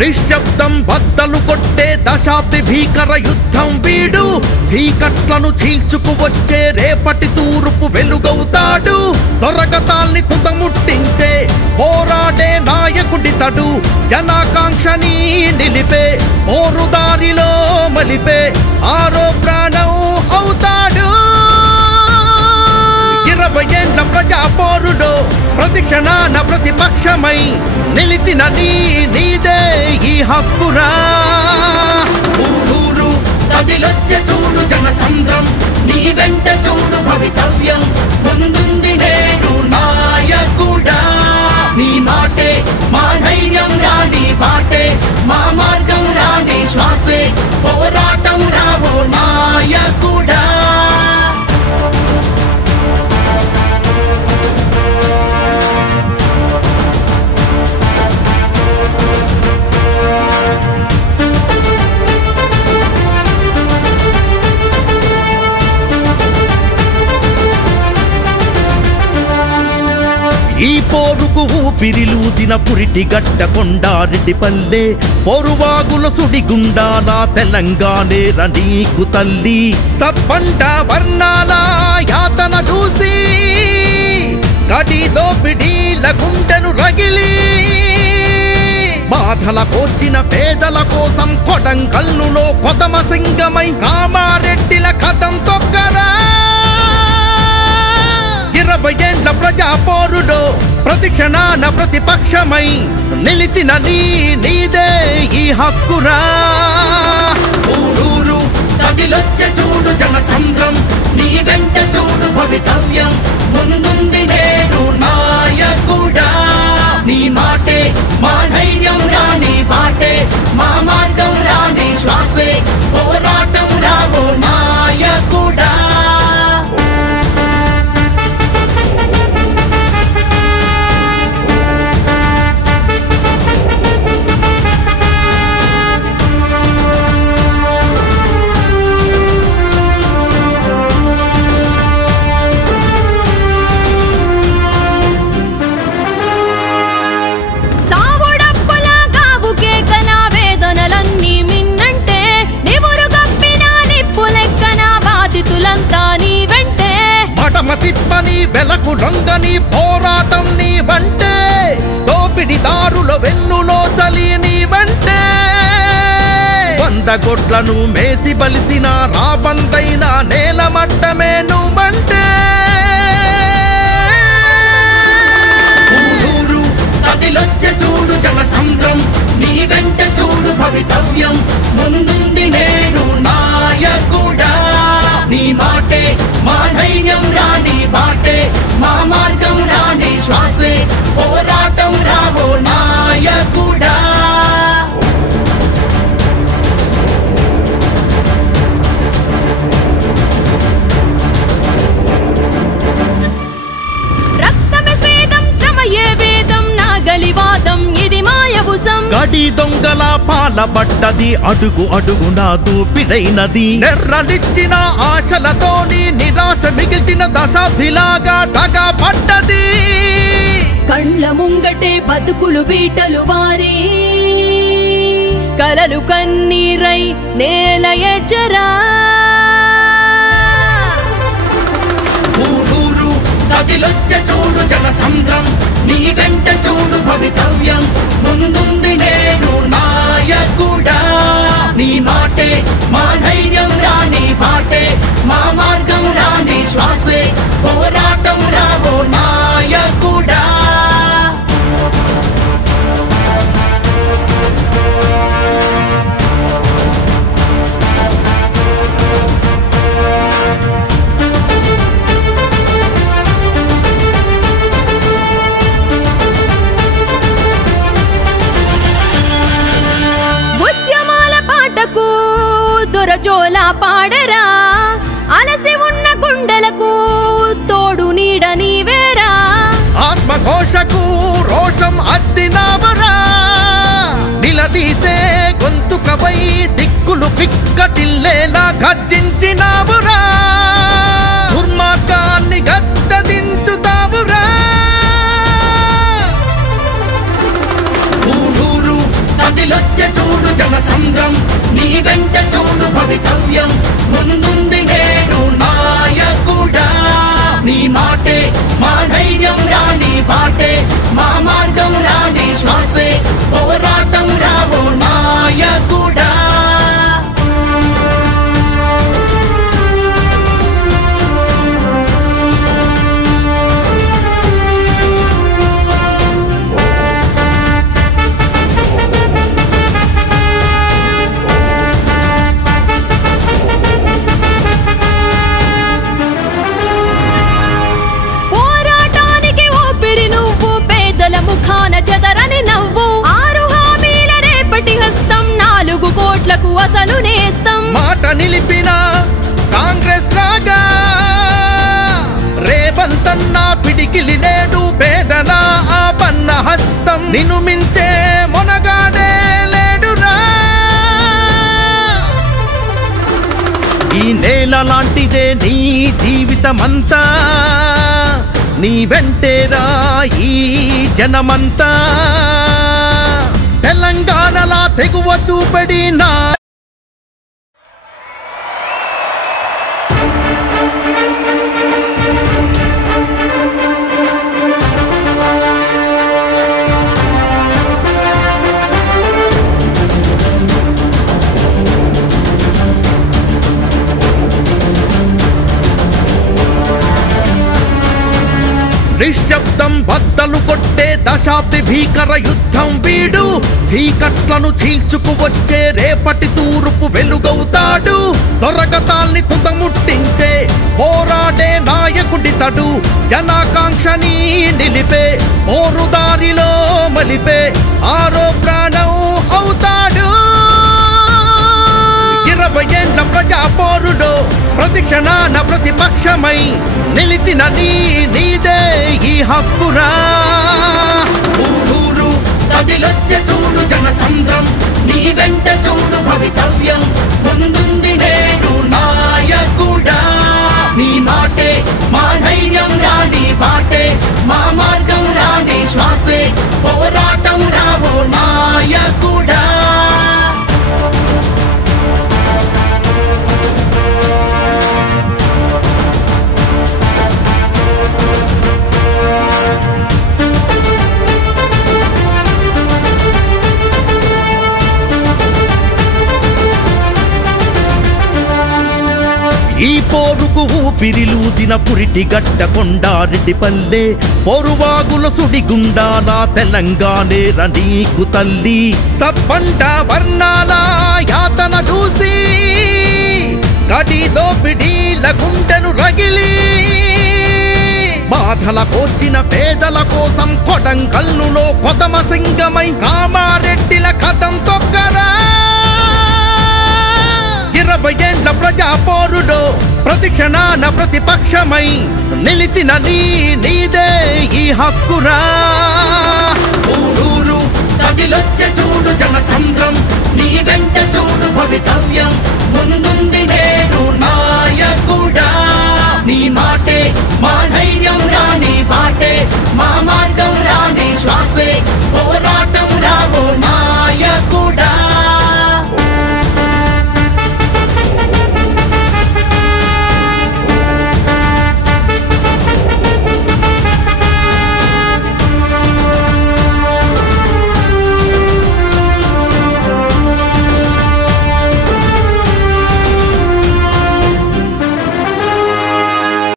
నిశ్శబ్దం బద్దలు కొట్టే దశాబ్ది భీకర యుద్ధం వీడు చీకట్లను చీల్చుకు వచ్చే రేపటి తూర్పు వెలుగవుతాడు దొరగతాల్ని తుదముట్టించే పోరాడే నాయకుడితడు జనాకాంక్షని నిలిపే పోరుదారిలో మలిపే ఆరో ప్రాణం అవుతాడు 20 ఏండ్ల ప్రజా పోరులో ప్రతి క్షణాన ప్రతిపక్షమై నిలిచిన నీదే ఈ హక్కురా ఊరూరు కదిలొచ్చే చూడు జనసంద్రం నీ వెంట చూడు భవితవ్యం ముందుంది నేడు నాయకుడా నీ మాటే మా ధైర్యం రాని బాటే మా మార్గం రాని శ్వాసే పోరాటం రావో నాయకుడా ఈ పోరుకు ఊపిరిలూదిన పురిటి గడ్డ కొండారెడ్డి పల్లె పొరువాగుల సుడిగుండాల తెలంగాణే నీకు తల్లి సబ్బండ వర్ణాల యాతన చూసి గడి దోపిడీల గుండెను రగిలి బాధల కోర్చిన పేదల కోసం కొడంగల్లులో కొదమ సింగమై కామారెడ్డిల కథం తొక్కరా 20 ఏండ్ల ప్రజా పోరులో ప్రతి క్షణాన ప్రతిపక్షమై నిలిచిన నీదే ఈ హక్కురా ఊరూరు కదిలొచ్చే చూడు జనసంద్రం నీ వెంట చూడు భవితవ్యం ముందుంది నేడు నాయకుడా నీ మాటే మా ధైర్యం రాని బాటే మా మార్గం రాని శ్వాసే పోరాటం రావో నాయకుడా తిప్పని వెలకు లొంగని పోరాటం నీ వంటే దోపిడిదారుల వెన్నులో చలి నీ వంటే 100 గొడ్లను మేసి బలిసిన రాబందైన నేల మట్టమే నువ్వంటే ఊరూరు కదిలొచ్చే చూడు జనసంద్రం నీ వెంట చూడు భవితవ్యం ముందుంది నేడు నాయకుడా నీ మాటే మా ధైర్యం రాని బాటే మా మార్గం రాని శ్వాసే పోరాటం రావో నాయకుడా రక్తమే స్వేదం శ్రమయే వేదం నాగలివాదం ఇది మాయవుసం గడి దొంగల పాలబడ్డది అడుగు అడుగున దూపిడైనది నెర్రలిచ్చిన ఆశలతోని నిరాశ మిగిల్చిన దశాబ్దిలాగా దగా పడ్డది కండ్ల ముంగటే బతుకులు బీటలు వారి కలలు కన్నీరై నేల ఎచ్చరా ఊరూరు కదిలొచ్చే చూడు జనసంద్రం నీ వెంట చూడు భవితవ్యం ముందుంది నేడు నాయకుడా నీ మాటే మా ధైర్యం రాని బాటే మా మార్గం రాని శ్వాసే పోరాటం రావో నాయకుడా దొరచోలా పాడరా అలసి ఉన్న గుండెలకు తోడు నీడ నీవేరా ఆత్మఘోషకు రోషం అద్దినావరా నిలదీసే గొంతుకపై దిక్కులు పిక్కటిల్లేలా గర్జించినావురా దుర్మార్గాన్ని గద్దదించుతావురా ఊరూరు కదిలొచ్చే అసలు నేస్తం మాట నిలిపిన కాంగ్రెస్ రాగా రేవంతన్న పిడికిలి నేడు పేదల ఆపన్న హస్తం నిన్ను మించే మొనగాడే లేడురా ఈ నేల లాంటిదే నీ జీవితమంతా నీ వెంటేరా ఈ జనమంతా తెలంగాణలా తెగువ చూపడినా నిశ్శబ్దం బద్దలు కొట్టే దశాబ్ది భీకర యుద్ధం వీడు చీకట్లను చీల్చుకు వచ్చే రేపటి తూర్పు వెలుగవుతాడు దొరగతాల్ని తుదముట్టించే పోరాడే నాయకుడితడు జనాకాంక్షని నిలిపే పోరుదారిలో మలిపే ఆరో ప్రాణం అవుతాడు 20 ఏండ్ల ప్రజా పోరుడో ప్రతిక్షణాన ప్రతిపక్షమై నిలిచిన నీదే ఈ హక్కురా ఊరూరు కదిలొచ్చే చూడు జనసంద్రం నీ వెంట చూడు భవితవ్యం ముందుంది నేడు నాయకుడా నీ మాటే మా ధైర్యం రాని బాటే మా మార్గం రాని శ్వాసే పోరాటం రావో నాయకుడా ఈ పోరుకు ఊపిరిలూదిన పురిటి గడ్డ కొండారెడ్డి పల్లె పొరువాగుల సుడిగుండాల తెలంగాణే నీకు తల్లి సబ్బండ వర్ణాల యాతన చూసి కడి దోపిడీల గుండెను రగిలి బాధల కోర్చిన పేదల కోసం కొడంగల్లులో కొదమ సింగమై కామారెడ్డిల కథం తొక్కరా 20 ఏండ్ల ప్రజా పోరుడో ప్రతిక్షణాన ప్రతిపక్షమై నిలిచిన నీదే ఈ హక్కురా ఊరూరు కదిలొచ్చే చూడు జనసంద్రం నీ వెంట చూడు భవితవ్యం ముందుంది నేడు నాయకుడా నీ మాటే